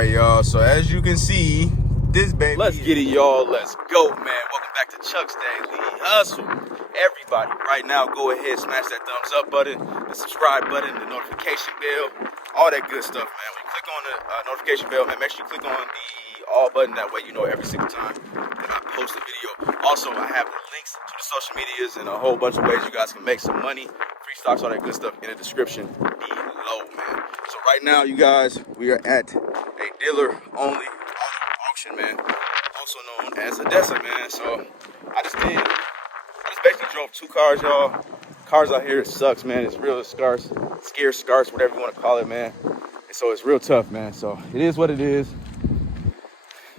Alright, y'all. So as you can see, this baby. Let's get it, y'all. Let's go, man. Welcome back to Chuck's Daily Hustle. Everybody, right now, go ahead, smash that thumbs up button, the subscribe button, the notification bell, all that good stuff, man. When you click on the notification bell, man, make sure you click on the all button. That way, you know every single time that I post a video. Also, I have the links to the social medias and a whole bunch of ways you guys can make some money, free stocks, all that good stuff in the description below, man. So right now, you guys, we are at a dealer-only auction, man, also known as adesa, man. So I just basically drove two cars, y'all. Cars out here, it sucks, man. It's real scarce, whatever you want to call it, man. And so it's real tough, man. So it is what it is.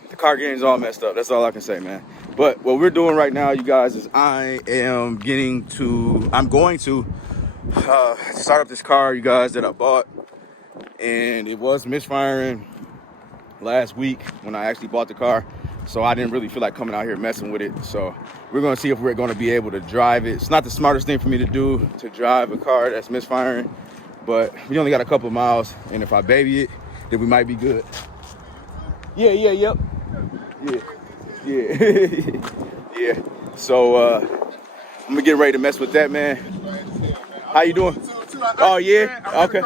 The car game's all messed up. That's all I can say, man. But what we're doing right now, you guys, is I'm going to start up this car, you guys, that I bought. And it was misfiring last week when I actually bought the car. So I didn't really feel like coming out here messing with it. So we're gonna see if we're gonna be able to drive it. It's not the smartest thing for me to do, to drive a car that's misfiring, but we only got a couple of miles, and if I baby it, then we might be good. Yeah. So I'm gonna get ready to mess with that, man. How you doing? Oh yeah. Okay.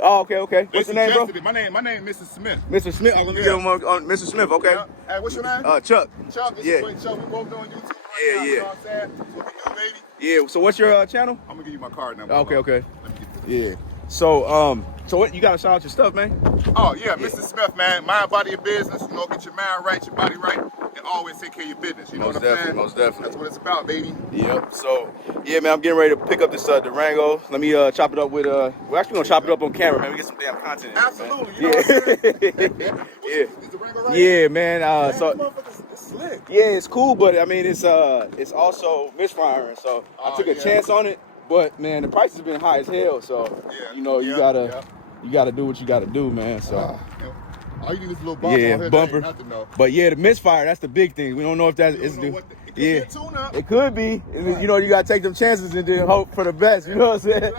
Oh okay. What's your name, bro? My name is Mr. Smith. Mr. Smith. I'm gonna get him on Mr. Smith. Okay. Yeah. Hey, what's your name? Chuck. Chuck. This is great, Chuck. We both doing YouTube. Right now, you know what I'm saying? What we do, baby. Yeah. So what's your channel? I'm gonna give you my card number. Okay. Let me get this. Yeah. So what you gotta shout out your stuff, man? Oh yeah, Mr. Smith, man. Mind, body, your business. You know, get your mind right, your body right, and always take care of your business. You know what I'm saying? Most definitely. That's what it's about, baby. Yep. So yeah, man, I'm getting ready to pick up this Durango. Let me chop it up with we're actually gonna chop it up on camera, man. We get some damn content. Absolutely. You know what I'm saying? Is Durango right? Yeah, man. So it's slick. yeah, it's cool, but I mean, it's also misfiring. So I took a chance on it, but man, the price has been high as hell. So you know, you gotta do what you gotta do, man. So. All you need is a little bumper. Yeah, bumper. But yeah, the misfire, that's the big thing. We don't know if that is the. Yeah, it could be. You know, you gotta take them chances and then hope for the best. You know what I'm saying? I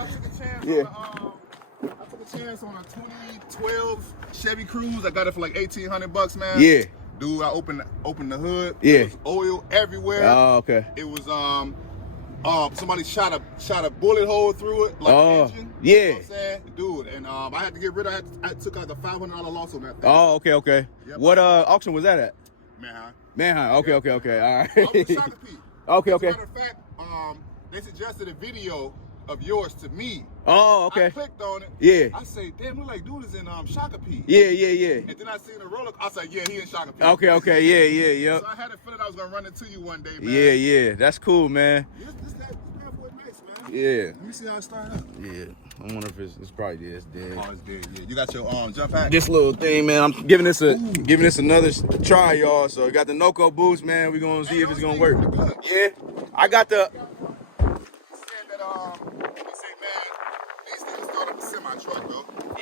took a chance on a 2012 Chevy Cruze. I got it for like $1,800, man. Yeah. Dude, I opened the hood. Yeah. It was oil everywhere. Oh, okay. It was somebody shot a bullet hole through it, like the engine. Yeah. You know what I'm saying? Dude, and I had to get rid of I took out the $500 loss on that thing. Oh, okay. Yep. What auction was that at? Manheim. Okay. All right. I was a Shaka P. Okay. As a matter of fact, they suggested a video of yours to me. Oh, okay. I clicked on it. Yeah. I say, damn, look like dude is in Shaka P. Yeah. And then I seen the roller. I said, yeah, he in Shaka P. Okay. Yeah. So I had a feeling I was gonna run into you one day, man. Yeah. That's cool, man. This nice, man. Yeah. Let me see how it started up. Yeah. I wonder if it's probably it's dead. Oh, it's dead. Yeah. You got your jump pack. This little thing, man. I'm giving this another try, y'all. So I got the Noco boost, man. We're gonna see if it's gonna work. Yeah. I got the.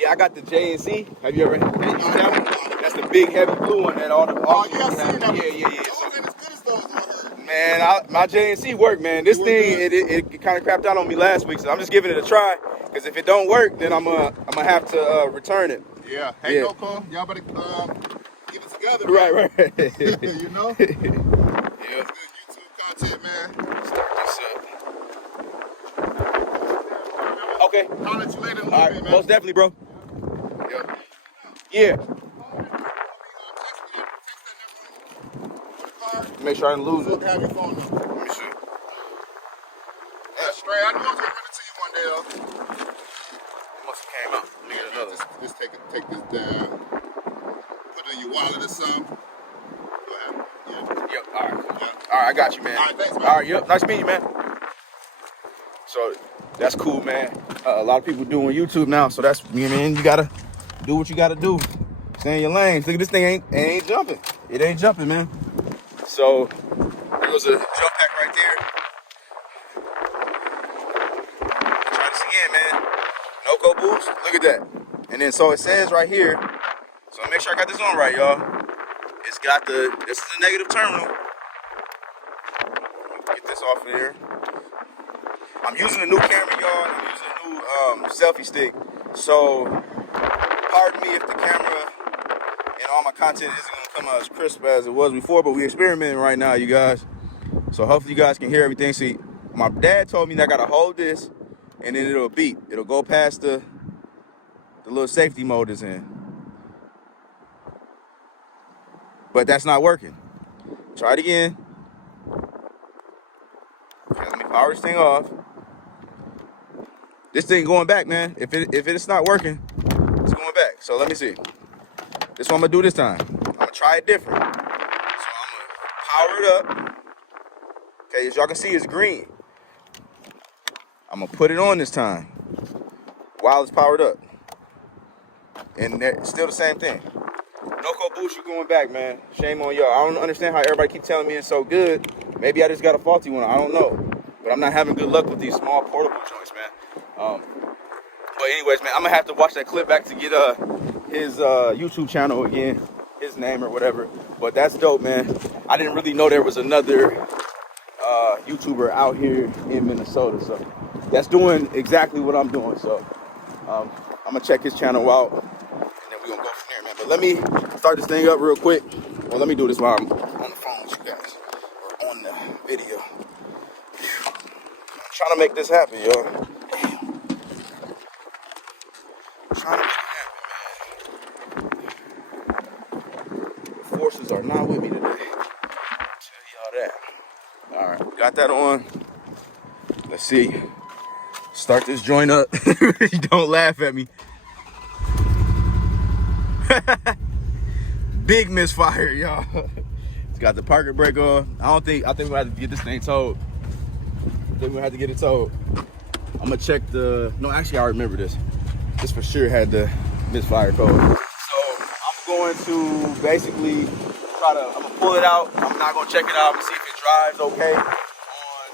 Yeah, I got the JNC. Have you ever used that one? That's the big heavy blue one that all the Yeah. So, man, my JNC worked, man. This thing it kind of crapped out on me last week, so I'm just giving it a try. Because if it don't work, then I'm gonna have to return it. Yeah. Hey, Noco, y'all better get it together. Man. Right. You know. Yeah. It's good YouTube content, man. Start this up. Okay. I'll let you later. All right, most definitely, bro. Yeah. Make sure I didn't lose it. Have your phone number. Let me see. That's straight. I knew I was gonna run into you one day, though. It must have came out. Let me get another. Just take this down. Put it in your wallet or something. Go ahead. Yeah. Yep. All right. Yeah. All right, I got you, man. All right, thanks, man. All right. Yep. Nice meeting you, man. So that's cool, man. A lot of people doing YouTube now, so that's you gotta do what you gotta do. Stay in your lanes. Look at this thing ain't jumping. It ain't jumping, man. So there was a jump pack right there. Try this again, man. Noco boost. Look at that. And then so it says right here. So make sure I got this on right, y'all. It's got this is the negative terminal. Get this off of here. I'm using a new camera, y'all. I'm using a new selfie stick. So pardon me if the camera all my content isn't gonna come out as crisp as it was before, but we experimenting right now, you guys. So hopefully you guys can hear everything. See, my dad told me that I gotta hold this and then it'll beep. It'll go past the little safety mode is in. But that's not working. Try it again. Okay, let me power this thing off. This thing going back, man. If it's not working, it's going back. So let me see. This is what I'm gonna do this time. I'm gonna try it different. So I'm gonna power it up. Okay, as y'all can see, it's green. I'm gonna put it on this time while it's powered up. And it's still the same thing. No-co boost, you going back, man. Shame on y'all. I don't understand how everybody keep telling me it's so good. Maybe I just got a faulty one. I don't know. But I'm not having good luck with these small portable joints, man. But anyways, man, I'm gonna have to watch that clip back to get his YouTube channel again, his name or whatever. But that's dope, man. I didn't really know there was another YouTuber out here in Minnesota, so that's doing exactly what I'm doing. So I'm gonna check his channel out, and then we're gonna go from there, man. But let me start this thing up real quick. Well, let me do this while I'm on the phone with you guys, or on the video. I'm trying to make this happen, y'all. Trying to make it happen, man. The forces are not with me today. I'll tell y'all that. All right, got that on. Let's see. Start this joint up. Don't laugh at me. Big misfire, y'all. It's got the parking brake on. I think we'll have to get this thing towed. I think we'll have to get it towed. I'm gonna check the, no, actually I remember this. This for sure had the misfire code. So I'm going to basically I'm gonna pull it out. I'm not gonna check it out and see if it drives okay on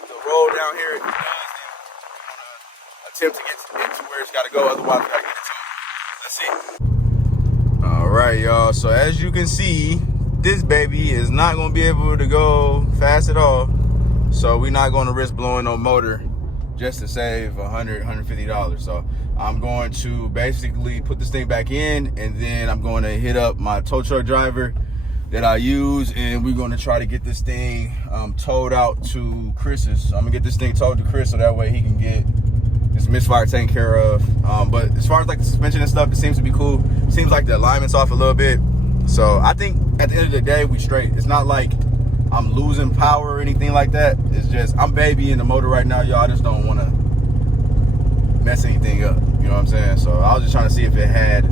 the road down here. If it does, then I'm gonna attempt to get it to where it's gotta go. Otherwise, we gotta get it towed. Let's see. All right, y'all. So as you can see, this baby is not gonna be able to go fast at all. So we're not gonna risk blowing no motor just to save $100, $150. So I'm going to basically put this thing back in, and then I'm going to hit up my tow truck driver that I use, and we're going to try to get this thing towed out to Chris's. So I'm gonna get this thing towed to Chris, so that way he can get this misfire taken care of. But as far as like the suspension and stuff, it seems to be cool. Seems like the alignment's off a little bit. So I think at the end of the day, we straight. It's not like I'm losing power or anything like that. It's just I'm babying the motor right now, y'all. I just don't want to mess anything up. You know what I'm saying? So I was just trying to see if it had.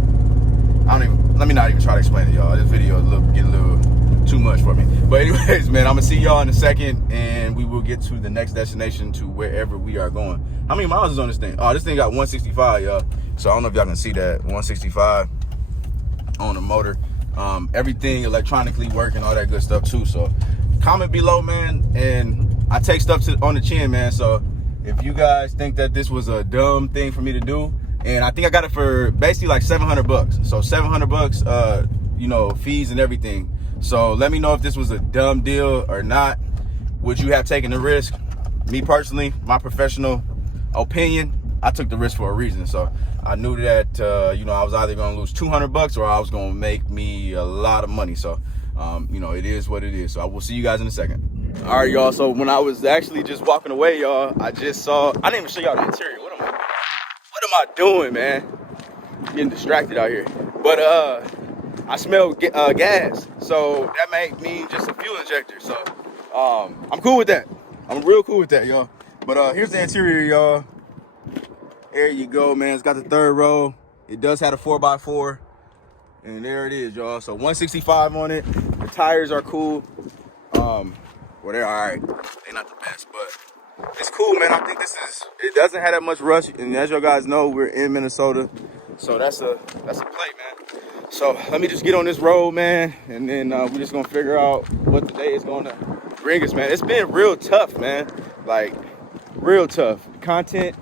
Let me not even try to explain it, y'all. This video is getting a little too much for me. But anyways, man, I'm gonna see y'all in a second, and we will get to the next destination, to wherever we are going. How many miles is on this thing? Oh, this thing got 165, y'all. So I don't know if y'all can see that. 165 on the motor. Everything electronically working, all that good stuff too. So comment below, man, and I take stuff on the chin, man. So if you guys think that this was a dumb thing for me to do, and I think I got it for basically like $700. So $700, you know, fees and everything. So let me know if this was a dumb deal or not. Would you have taken the risk? Me personally, my professional opinion, I took the risk for a reason. So I knew that, you know, I was either going to lose $200 or I was going to make me a lot of money. So, you know, it is what it is. So I will see you guys in a second. All right, y'all. So when I was actually just walking away, y'all, I just saw, I didn't even show y'all the interior. What am I doing, man? Getting distracted out here. But I smelled gas. So that made me just a fuel injector. So I'm cool with that. I'm real cool with that, y'all. But here's the interior, y'all. There you go, man. It's got the third row. It does have a 4x4. And there it is, y'all. So 165 on it. The tires are cool. Well, they're all right. They're not the best, but it's cool, man. I think it doesn't have that much rust. And as you guys know, we're in Minnesota. So that's a play, man. So let me just get on this road, man. And then we're just going to figure out what the day is going to bring us, man. It's been real tough, man. Like, real tough. Content,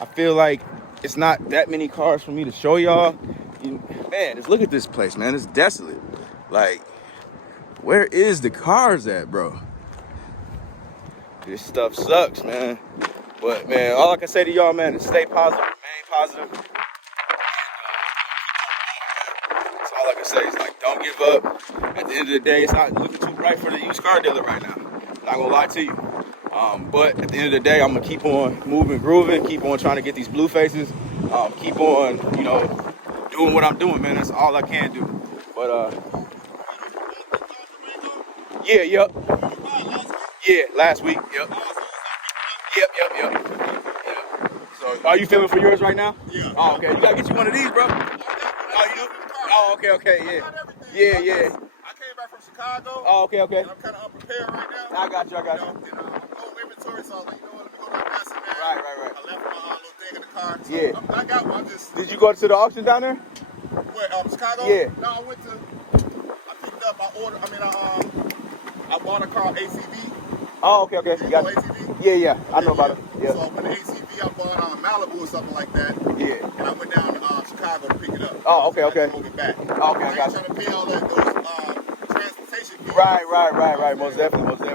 I feel like it's not that many cars for me to show y'all. Man, just look at this place, man. It's desolate. Like, where is the cars at, bro? This stuff sucks, man. But, man, all I can say to y'all, man, is stay positive, remain positive. That's all all I can say is like, don't give up. At the end of the day, it's not looking too bright for the used car dealer right now. Not gonna lie to you. But at the end of the day, I'm gonna keep on moving, grooving, keep on trying to get these blue faces, keep on, you know, doing what I'm doing, man. That's all I can do. But yeah, yep. Yeah, last week, yep. Yep. So, are you feeling for yours right now? Yeah. Oh, okay. You gotta get you one of these, bro. Oh, you do? Oh, okay, yeah. Yeah. I came back from Chicago. Oh, okay. And I'm kind of unprepared right now. I got you. And I'm low inventory, so I was like, you know what, let me go to the Adesa, man. Right. I left my little thing in the car. So Yeah. I got one. Did you go to the auction down there? Where, Chicago? Yeah. No, I picked up, I bought a car, ACV. Oh, okay. You got it. ACV? Yeah. I know about it. Yeah. So I went to ACV, I bought Malibu or something like that. Yeah. And I went down to Chicago to pick it up. Oh, okay. I drove it back. Okay, I I got ain't you. trying to pay all those transportation fees. Right. Most definitely. It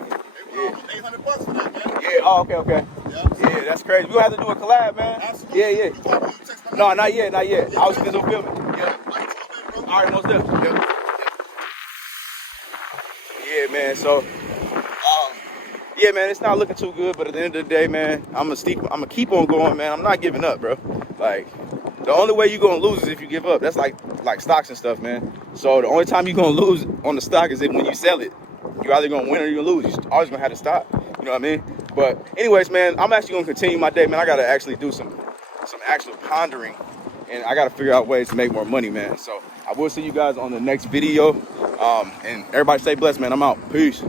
was almost $800 for that, man. Yeah. Oh, okay. Yeah, that's crazy. We'll have to do a collab, man. Absolutely. Yeah. You call me, you text my No, number. not yet. I was still filming. Yeah. Like, bro. All right, most definitely. Yep. Yeah, man. So, yeah, man, it's not looking too good. But at the end of the day, man, I'm gonna keep on going, man. I'm not giving up, bro. Like, the only way you're gonna lose is if you give up. That's like stocks and stuff, man. So the only time you're gonna lose on the stock is when you sell it. You're either gonna win or you're gonna lose. You're always gonna have to stop. You know what I mean? But anyways, man, I'm actually gonna continue my day, man. I gotta actually do some actual pondering, and I gotta figure out ways to make more money, man. So I will see you guys on the next video. And everybody stay blessed, man. I'm out. Peace.